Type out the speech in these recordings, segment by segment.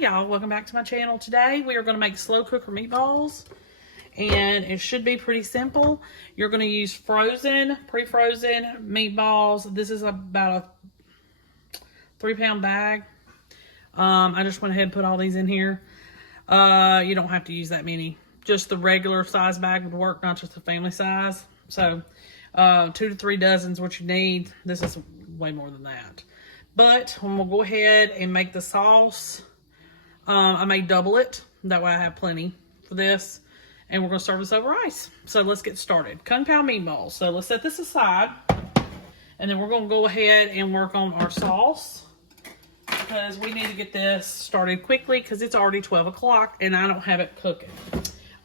Hey y'all, welcome back to my channel. Today we are going to make slow cooker meatballs, and it should be pretty simple. You're going to use frozen, pre-frozen meatballs. This is about a 3-pound bag. I just went ahead and put all these in here. You don't have to use that many. Just the regular size bag would work, not just the family size. So 2 to 3 dozen is what you need. This is way more than that. But we'll go ahead and make the sauce. I may double it. That way I have plenty for this. And we're going to serve this over ice. So let's get started. Kung Pao meatballs. So let's set this aside. And then we're going to go ahead and work on our sauce, because we need to get this started quickly because it's already 12 o'clock and I don't have it cooking.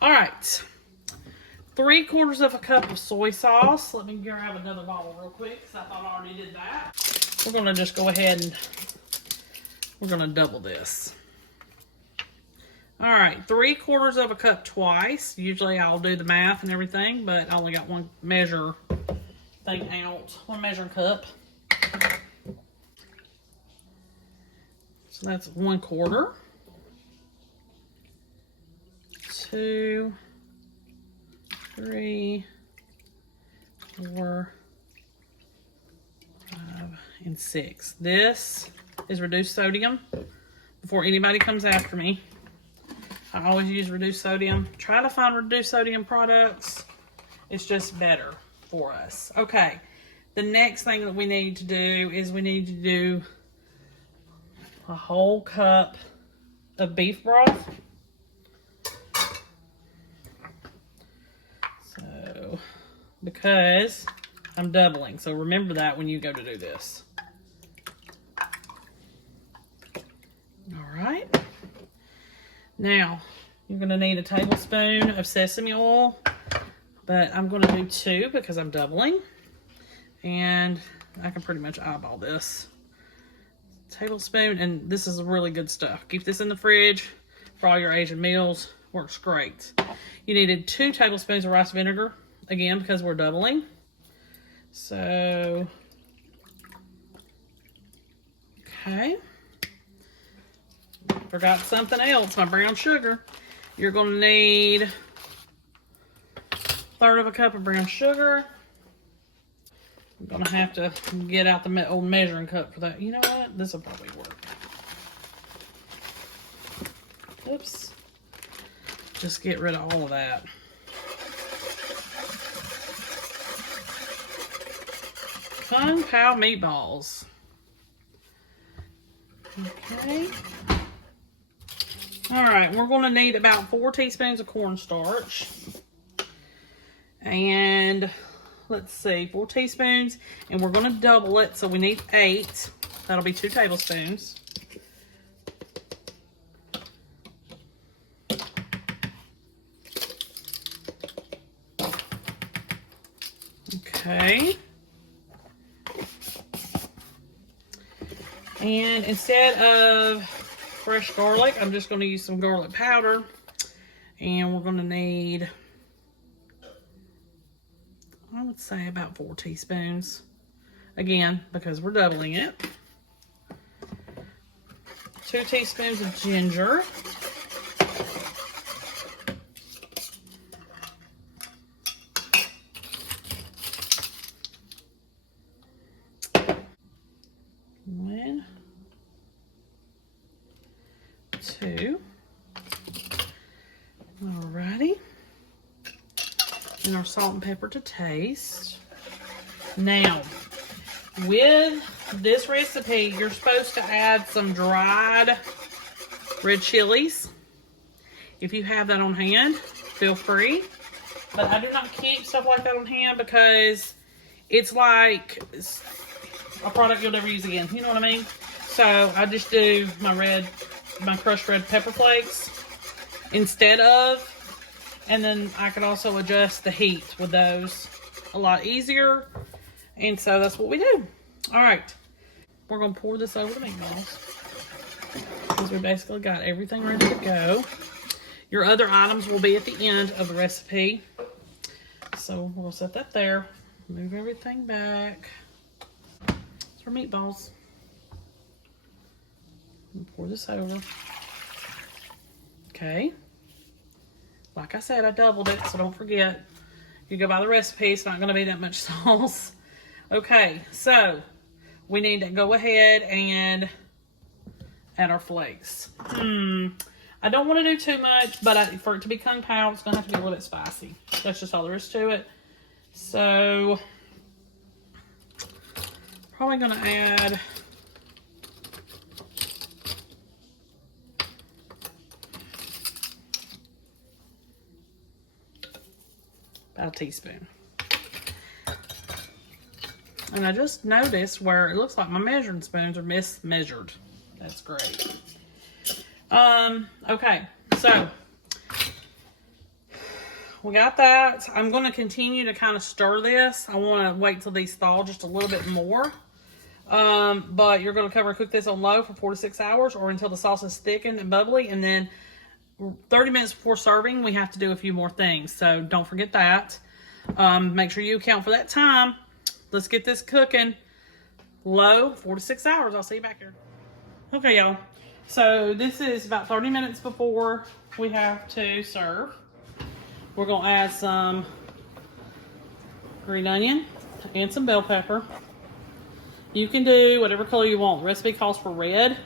All right. 3/4 of a cup of soy sauce. Let me grab another bottle real quick because I thought I already did that. We're going to just go ahead and we're going to double this. All right, 3/4 of a cup twice. Usually I'll do the math and everything, but I only got one measure thing out, one measuring cup. So that's 1/4. 2, 3, 4, 5, and 6. This is reduced sodium. Before anybody comes after me, I always use reduced sodium. Try to find reduced sodium products. It's just better for us. Okay, the next thing that we need to do is we need to do a whole cup of beef broth. So, because I'm doubling, so remember that when you go to do this. All right. Now, you're going to need a tablespoon of sesame oil, but I'm going to do 2 because I'm doubling, and I can pretty much eyeball this. Tablespoon, and this is really good stuff. Keep this in the fridge for all your Asian meals. Works great. You needed 2 tablespoons of rice vinegar, again, because we're doubling. So, okay. Forgot something else, my brown sugar. You're going to need 1/3 of a cup of brown sugar. I'm going to have to get out the old measuring cup for that. You know what? This will probably work. Oops. Just get rid of all of that. Kung Pao meatballs. Okay. All right, we're going to need about 4 teaspoons of cornstarch. And let's see, 4 teaspoons. And we're going to double it, so we need 8. That'll be 2 tablespoons. Okay. And instead of fresh garlic, I'm just going to use some garlic powder. And we're going to need, I would say, about 4 teaspoons. Again, because we're doubling it. 2 teaspoons of ginger. One, 2. Alrighty. And our salt and pepper to taste. Now, with this recipe, you're supposed to add some dried red chilies. If you have that on hand, feel free. But I do not keep stuff like that on hand because it's like a product you'll never use again. You know what I mean? So I just do my crushed red pepper flakes instead of, and then I could also adjust the heat with those a lot easier. And so that's what we do. All right, we're gonna pour this over the meatballs because we basically got everything ready to go. Your other items will be at the end of the recipe. So we'll set that there. Move everything back. It's our meatballs. And pour this over. Okay. Like I said, I doubled it, so don't forget. You go by the recipe, it's not going to be that much sauce. Okay, so we need to go ahead and add our flakes. I don't want to do too much, but for it to be kung pao, it's going to have to be a little bit spicy. That's just all there is to it. So, probably going to add about a teaspoon. And I just noticed where it looks like my measuring spoons are mismeasured. That's great. Okay, so we got that. I'm going to continue to kind of stir this. I want to wait till these thaw just a little bit more. But you're going to cook this on low for 4 to 6 hours or until the sauce is thickened and bubbly. And then 30 minutes before serving, we have to do a few more things. So don't forget that. Make sure you account for that time. Let's get this cooking. Low, 4 to 6 hours. I'll see you back here. Okay, y'all. So this is about 30 minutes before we have to serve. We're going to add some green onion and some bell pepper. You can do whatever color you want. The recipe calls for red.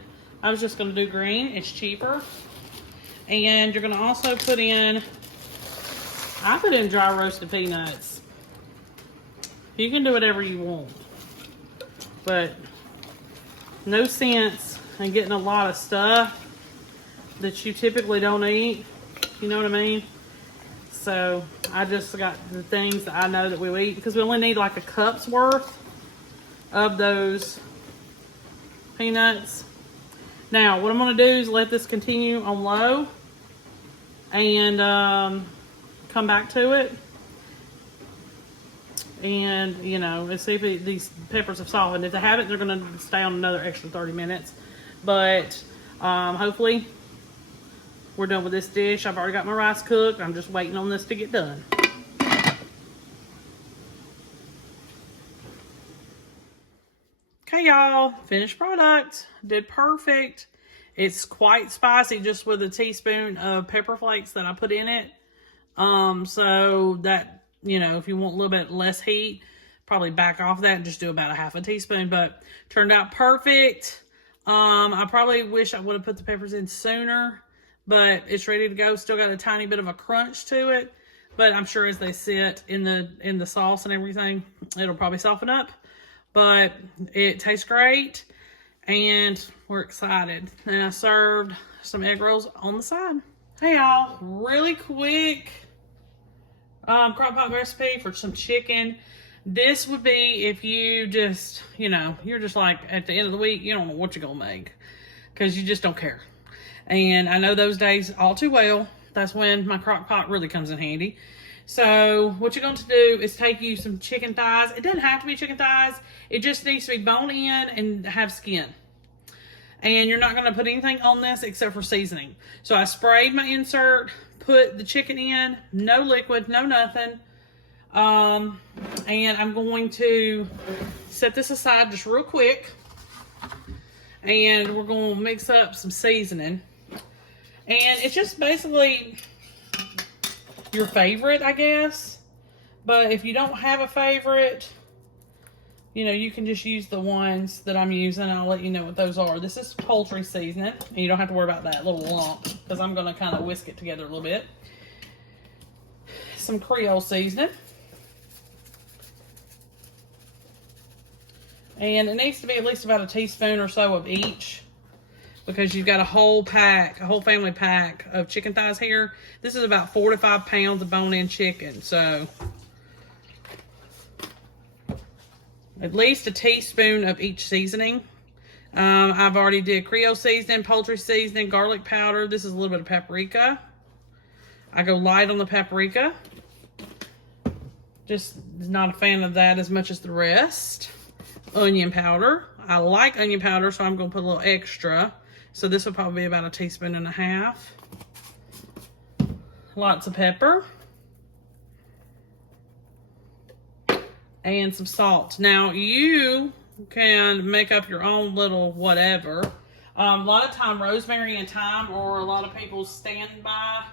I was just going to do green. It's cheaper. And you're going to also put in, I put in dry roasted peanuts. You can do whatever you want. But no sense in getting a lot of stuff that you typically don't eat. You know what I mean? So I just got the things that I know that we'll eat because we only need like a cup's worth of those peanuts. Now what I'm going to do is let this continue on low and come back to it. And, you know, let's see if these peppers have softened. If they haven't, they're going to stay on another extra 30 minutes. But hopefully we're done with this dish. I've already got my rice cooked. I'm just waiting on this to get done. Okay, y'all. Finished product. Did perfect. It's quite spicy just with a teaspoon of pepper flakes that I put in it. So that, you know, if you want a little bit less heat, probably back off that and just do about a half a teaspoon. But turned out perfect. I probably wish I would have put the peppers in sooner, but it's ready to go. Still got a tiny bit of a crunch to it, but I'm sure as they sit in the sauce and everything, it'll probably soften up. But it tastes great, and we're excited. And I served some egg rolls on the side. Hey y'all, really quick crock pot recipe for some chicken. This would be if you just, you know, you're just like at the end of the week, you don't know what you're gonna make because you just don't care. And I know those days all too well. That's when my crock pot really comes in handy. So what you're going to do is take you some chicken thighs. It doesn't have to be chicken thighs. It just needs to be bone in and have skin. And you're not going to put anything on this except for seasoning. So I sprayed my insert, put the chicken in, no liquid, no nothing. And I'm going to set this aside just real quick. And we're going to mix up some seasoning. And it's just basically your favorite, I guess. But if you don't have a favorite, you know, you can just use the ones that I'm using. I'll let you know what those are. This is poultry seasoning. And you don't have to worry about that little lump because I'm going to kind of whisk it together a little bit. Some Creole seasoning. And it needs to be at least about a teaspoon or so of each because you've got a whole pack, a whole family pack of chicken thighs here. This is about 4 to 5 pounds of bone-in chicken. So at least a teaspoon of each seasoning. I've already did Creole seasoning, poultry seasoning, garlic powder. This is a little bit of paprika. I go light on the paprika. Just not a fan of that as much as the rest. Onion powder. I like onion powder, so I'm going to put a little extra. So this will probably be about a teaspoon and a half. Lots of pepper. And some salt. Now, you can make up your own little whatever. A lot of time, rosemary and thyme are a lot of people's standby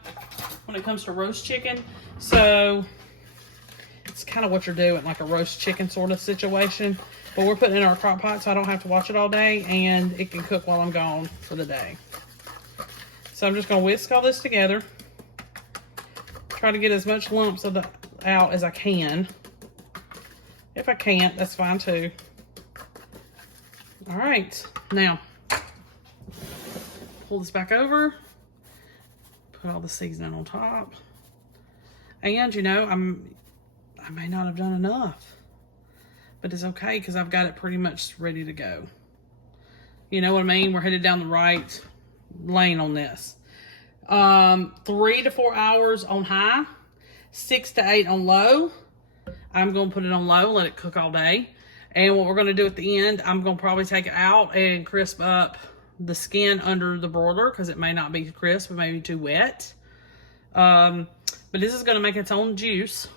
when it comes to roast chicken. So it's kind of what you're doing, like a roast chicken sort of situation. But we're putting it in our crock pot so I don't have to watch it all day, and it can cook while I'm gone for the day. So I'm just going to whisk all this together. Try to get as much lumps of the out as I can. If I can't, that's fine too. All right, now pull this back over, put all the seasoning on top. And you know, I may not have done enough, but it's okay because I've got it pretty much ready to go. You know what I mean? We're headed down the right lane on this. 3 to 4 hours on high, 6 to 8 on low. I'm going to put it on low, let it cook all day. And what we're going to do at the end, I'm going to probably take it out and crisp up the skin under the broiler because it may not be crisp, it may be too wet. But this is going to make its own juice.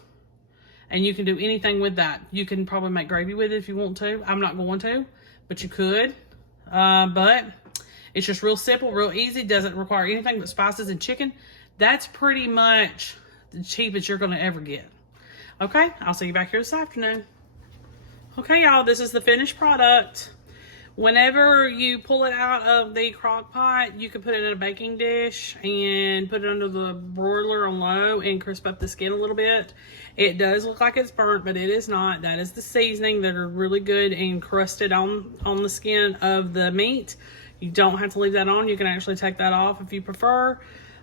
And you can do anything with that. You can probably make gravy with it if you want to. I'm not going to, but you could. But it's just real simple, real easy. Doesn't require anything but spices and chicken. That's pretty much the cheapest you're going to ever get. Okay, I'll see you back here this afternoon. Okay, y'all, this is the finished product. Whenever you pull it out of the crock pot, you can put it in a baking dish and put it under the broiler on low and crisp up the skin a little bit. It does look like it's burnt, but it is not. That is the seasoning that are really good and crusted on the skin of the meat. You don't have to leave that on. You can actually take that off if you prefer.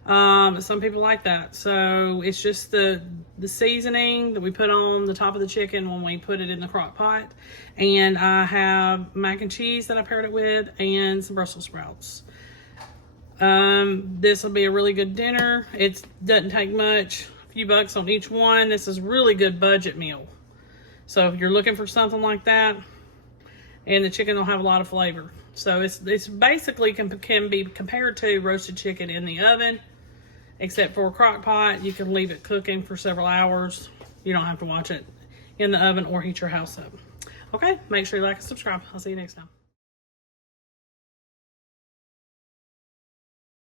Some people like that. So it's just the seasoning that we put on the top of the chicken when we put it in the crock pot. And I have mac and cheese that I paired it with and some Brussels sprouts. This will be a really good dinner. It doesn't take much, a few bucks on each one. This is really good budget meal. So if you're looking for something like that, and the chicken will have a lot of flavor. So it's basically can be compared to roasted chicken in the oven, except for a crock pot. You can leave it cooking for several hours. You don't have to watch it in the oven or heat your house up. Okay, make sure you like and subscribe. I'll see you next time.